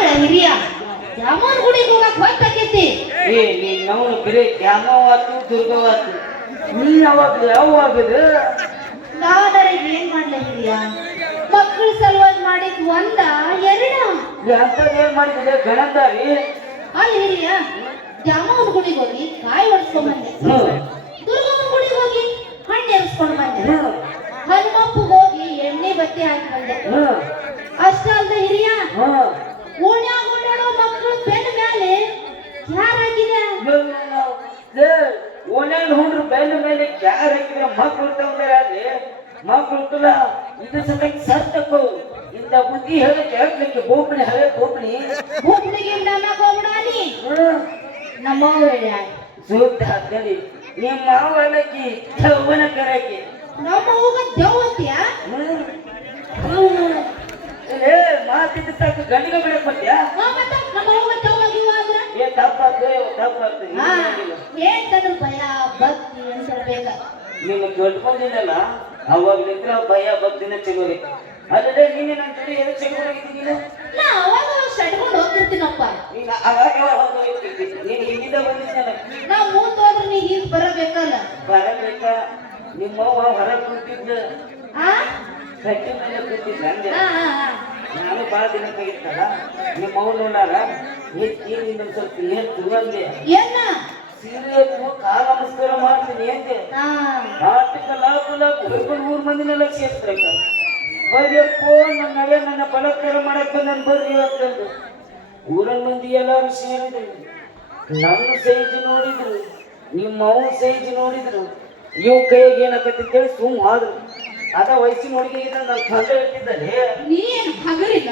ಯಾವ್ರ ಹಿರಿಯ? ಯಾಮನ್ ಗುಡಿಗೆ ಹೋಗಕ್ ಹೊತ್ತಾಕೈತಿ ಏ ನೀನ್ ನಾವು ಬರೀ ದ್ಯಾಮವಾತು ದುರ್ಗವಾತು ನೀ ಯಾವಾಗ ಯಾವಾಗದ ನಾನರ ಏನ್ ಮಾಡ್ಲ ಹಿರಿಯ? ಮಕ್ಕಳ ಸಲುವಾಗಿ ಮಾಡಿದ್ ಒಂದ ಎರಡ. ಎಂತದ್ ಏನ್ ಮಾಡಿದ್ರೆ ಗಣದಾರಿ ಅಲ್ಲಿ ಹಿರಿಯ ದ್ಯಾಮವ್ವನ ಗುಡಿಗೆ ಹೋಗಿ ಕಾಯಿ ಹೊಡ್ಸ್ಕೊಂಡ್ ಬಂದೆ. ದುರ್ಗಮ್ಮನ ಗುಡಿಗೆ ಹೋಗಿ ಹಣ್ಣು ಎರ್ಸ್ಕೊಂಡ್ ಬಂದೆ. ಹನುಮಪ್ಪಗೆ ಹೋಗಿ ಎಣ್ಣೆ ಬತ್ತಿ ಹಾಕಿ ಬಂದೆ. ಅಷ್ಟೇ ಅಲ್ದ ಹಿರಿಯ ಮಕ್ಕಳು ಮೇಲೆ ಯಾರಾಗಿದೆ ಓನ್ಯಾನ್ ಹುಡ್ರು ಬೆನ್ ಮೇಲೆ ಯಾರಾಗಿದೆ ಮಕ್ಕಳು ತಂದ್ರೆ ಮಕ್ಕಳು ಇದು ಸತಕ್ಕೆ ಸತ್ತಕ್ಕೋ ಇಂಥ ಬುದ್ಧಿ ಹೇಳಿ ಹೇಳ್ಲಿಕ್ಕೆ ಬೋಪಣಿ ಹಳೆ ಬೋಪಣಿ ಭೂಮಿಗೆ ನನ್ನ ಗೋಬಡಾನಿ ಸೂಕ್ತ ಹಾಕಲಿ ನಿಮ್ಮ ಮಾವಲಕ್ಕಿ ಚೌವನ ಕರಕ್ಕೆ ನಮ್ಮ ಹೋಗ ದೇವತ್ಯ. ಏ ಮಾತಿದ್ದ ಸಾಕು ಗಂಡಿಗೆ ಬಿಡಕ್ ಬರ್ತೀಯಾ ದಪ್ಪ ತಪ್ಪಾತು ಹಾ ಏನ್ ಭಯ ಭಕ್ತಿ ಅನ್ಸರ್ಬೇಕ ನೀನು ಕೇಳ್ಕೊಂಡಿದ್ದಲ್ಲ ಅವಾಗ ನಿದ್ರೆ ಭಯ ಭಕ್ತಿನ ಚಿಗುರಿ. ಅಲ್ಲದೆ ನೀನೆ ನನ್ನ ಜೊತೆ ಏನು ಚಲೋಗಿದ್ದೀನಿ ನಾ ಅವಾಗ ಸಡ್ಕೊಂಡ್ ಹೋಗ್ತಿರ್ತೀನಪ್ಪ. ನೀನು ಅವಾಗ ಹೋಗ್ತಿರ್ತಿ ನೀನು ಬಂದಿದ್ದಲ್ಲ. ನಾ ಮುಂದ್ ಹೋದ್ರ ನೀ ಹಿಂದ್ ಬರಬೇಕಲ್ಲ? ಬರಬೇಕಾ. ನಿಮ್ಮವ್ವ ಹೊರ ಕೂತಿದ್ದ. ಕಟ್ಟಿ ಮೇಲೆ ಕೂತಿದ್ದ ಅಂದೆ. ಹಾ ಹಾ ಹಾ. ನಾನು ಭಾಳ ದಿನ ಕಗಿತ್ತಲ್ಲ ನಿಮ್ಮ ಅವ್ವ ನೋಡಾರ ಹೆಚ್ಚಿ ನಿನ್ನ ಸ್ವಲ್ಪ ಹೆಚ್ಚು ಅಂದೆ ಏನ? ಸೀರೆ ಕಾಲ ನಮಸ್ಕಾರ ಮಾಡ್ತೀನಿ ಅಂದೆ ನಾಟಕ ಲಾಭ ಲಾಭ ಹೊಯ್ಕೊಂಡು ಊರ್ ಮಂದಿನೆಲ್ಲ ಸೇರ್ಸ್ಬೇಕ ಬರ್ಯಪ್ಪೋ ನನ್ನ ನಡೆ ನನ್ನ ಬಲತ್ಕಾರ ಮಾಡಕ್ಕೆ ನನ್ನ ಬರ್ರಿ ಅಂತಂದು. ಊರನ್ ಮಂದಿ ಎಲ್ಲಾರು ಸೇರಿದ್ರು. ನನ್ನ ಸೈಜ್ ನೋಡಿದ್ರು. ನಿಮ್ಮ ಅವ್ನ ಸೈಜ್ ನೋಡಿದ್ರು. ಇವ್ ಕೈಗೆ ಏನಾಕತಿ ಅಂತೇಳಿ ಸುಮ್ ಆದ್ರು. ಅದ ವಯಸ್ಸಿನ ಹುಡುಗಿ ತಂದೆ ಕಂಡು ಹೇಳ್ತಿದ್ದಲ್ಲಿ ನೀ ಏನ್ ಹಗರಿಲ್ಲ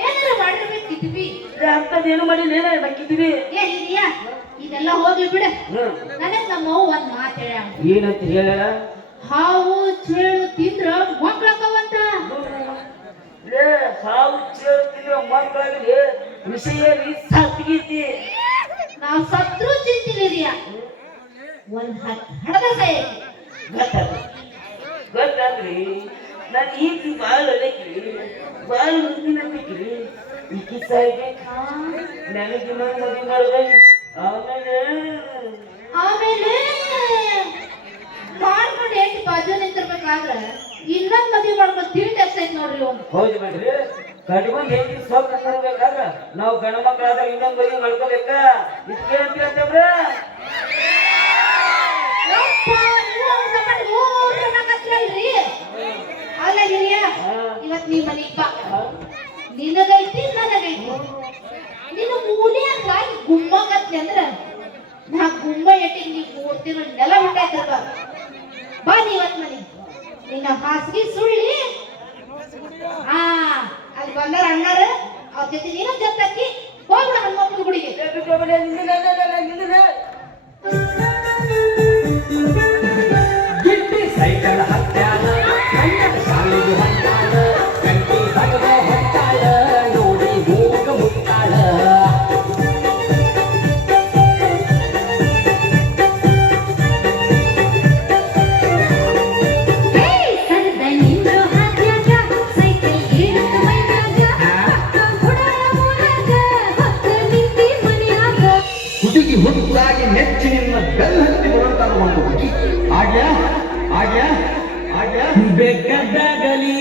ಏನಾರ ಮಾಡಿರ್ಬೇಕಿದ್ವಿ ಅಂತದೇನು ಮಾಡಿ ಏ ಇದೆಯಾ? ಇದೆಲ್ಲ ಹೋಗ್ಲಿ ಬಿಡ. ನನಗ್ ನಮ್ಮ ಅವ್ವ ಒಂದ್ ಮಾತ್ ಹೇಳ್ಯಾಳ. ಏನಂತ ಹೇಳ ಹಾವು ಚೇಳು ತಿಂದ್ರ ಮಕ್ಳಕ್ಕವಂತ ಲೇ ಹಾವು ಮಕ್ಕಳಾಗಲಿ ವಿಷಯ ನಾವು ನಾವ್ ಸತ್ರು ಗೊತ್ತಾದ್ರಿ ನಾನು ಈಕಿ ಬಾಳ ಅಡಕ್ರಿ ಬಾಳ ಮುಂದಿನ ಬೇಕ್ರಿ ಈಕಿ ಸಾಯ್ಬೇಕಾ ನನಗೆ ಇನ್ನೊಂದು ಮದುವೆ ಮಾಡ್ಬೇಕು ಆಮೇಲೆ ಆಮೇಲೆ ಮಾಡ್ಕೊಂಡು ಎಷ್ಟು ಬಾಜು ನಿಂತಿರ್ಬೇಕಾದ್ರೆ ಇನ್ನೊಂದ್ ಮದುವೆ ಮಾಡ್ಕೊಂಡು ತಿಂಡಿ ಎಷ್ಟೈತೆ ನೋಡ್ರಿ ಅವ್ನು ಹೌದು ಬಿಡ್ರಿ ಕಟ್ಕೊಂಡು ಹೆಂಗಿ ಸೋಕ ಕೊಡ್ಬೇಕಾದ್ರ ನಾವು ಗಂಡ ಮಕ್ಕಳಾದ್ರೆ ಇನ್ನೊಂದು ಮದುವೆ ಮಾಡ್ಕೋಬೇಕಾ? ಇದಕ್ಕೆ ಅಂತೀರ ಅಂತಂದ್ರ ಅಲ್ಲ ಹಿರಿಯ ಇವತ್ ನೀ ಮನಿಗ್ ಬಾ ನಿನಗೈತಿ ನನಗೈತಿ ನಿನ್ನ ಮೂಲ್ಯಾಗಿ ಗುಮ್ಮಗತ್ಲಿ ಅಂದ್ರ ನಾ ಗುಮ್ಮ ಎಟ್ಟಿಗೆ ನೀ ಮೂರ್ ತಿಂಗಳು ನೆಲ ಬಿಟ್ಟಾಯ್ತಿರ್ಬ ಬಾ ನೀ ಇವತ್ ಮನಿಗ್ ನಿನ್ನ ಹಾಸಿಗೆ ಸುಳ್ಳಿ. ಆ, ಅಲ್ಲಿ ಬಂದಾರ ಅಣ್ಣಾರ, ಅವ್ರ ಜೊತೆ ನೀನು ಜೊತೆಕ್ಕಿ ಹೋಗ್ಬಿಡ ಹಣ್ಮಕ್ಳು ಗುಡಿಗೆ. ಹುಡುಗಾಗಿ ನೆಚ್ಚಿ ನಿನ್ನ ಬೆಲ್ಲ ಹತ್ತಿ ಬರುವಂತಾದ ಒಂದು ಹುಡುಗಿ. ಆಗ್ಯಾ? ಆಗ್ಯಾ? ಆಗ್ಯಾ? ಬೇಕಾದಾಗಲಿ